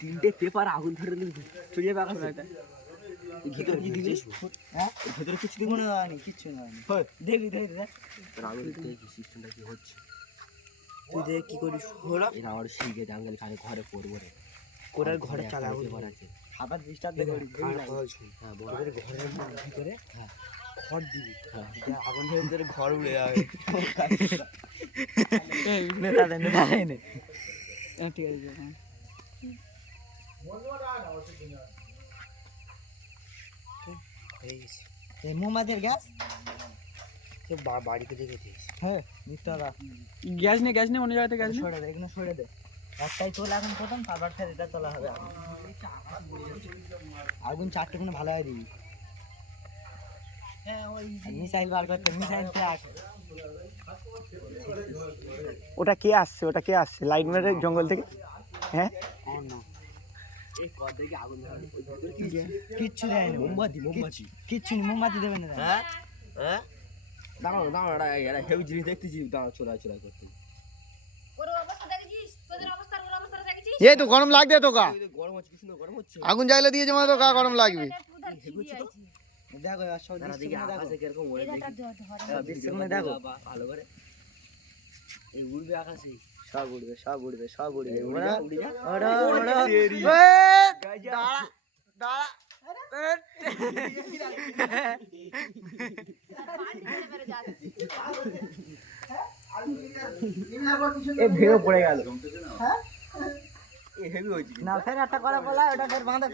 তিনটে পেপার আগুন ধরে চলে যাবে আকাশে একটা ভিতরে কি দিবি? হ্যাঁ ভিতরে কিছু দিব না, কিচ্ছু না দেখবি দেখবি আগুন দেখি সিস্টেমটা কি হচ্ছে। তুই দেখ কি করিস হলো এটা আমার শিখে জাঙ্গল খানে ঘরে পড়বো রে করে ঘরে চালাবো ঘর আছে খাবার ডিস্টার্ব দে করি হ্যাঁ বড় করে ঘরের মধ্যে করে হ্যাঁ খড় দিবি আগুন ধরে তোর ঘর উড়ে যাবে। এই নেতা দে ঠিক আছে হ্যাঁ এই মোমাদের গ্যাস বাড়িতে দেখেছিস? হ্যাঁ মিথ্যারা গ্যাস নেই অন্য জায়গাতে গ্যাস নেই। সরে দে এগুলো সরে দে একটাই তোলা এখন প্রথম তারপর ফের এটা তোলা হবে আগুন চারটে কোনো ভালো হয় দিবি। হ্যাঁ ওই মিসাইল বার করতে মিসাইল ফ্ল্যাশ ওটা কে আসছে লাইট মেরে জঙ্গল থেকে? হ্যাঁ কিচ্ছু দেয় না মোমবাতি কিচ্ছু নেই মোমবাতি দেবে না। হ্যাঁ হ্যাঁ দাঁড়াও এটা হেউ জিনিস দেখতেছি দাঁড়াও চোরা করতে এই তো গরম লাগবে তো কা গরম হচ্ছে কিছু না গরম হচ্ছে আগুন জ্বালা দিয়েছে মানে তো কা গরম লাগবে। দেখো সব দিকে আকাশে কিরকম ওড়ে দেখো দেখো ভালো করে এই উড়বে আকাশে সব উড়বে ওরা দাঁড়া ভেঙে পড়ে গেল না ফের একটা করে বলা ওটা ফের বাঁধা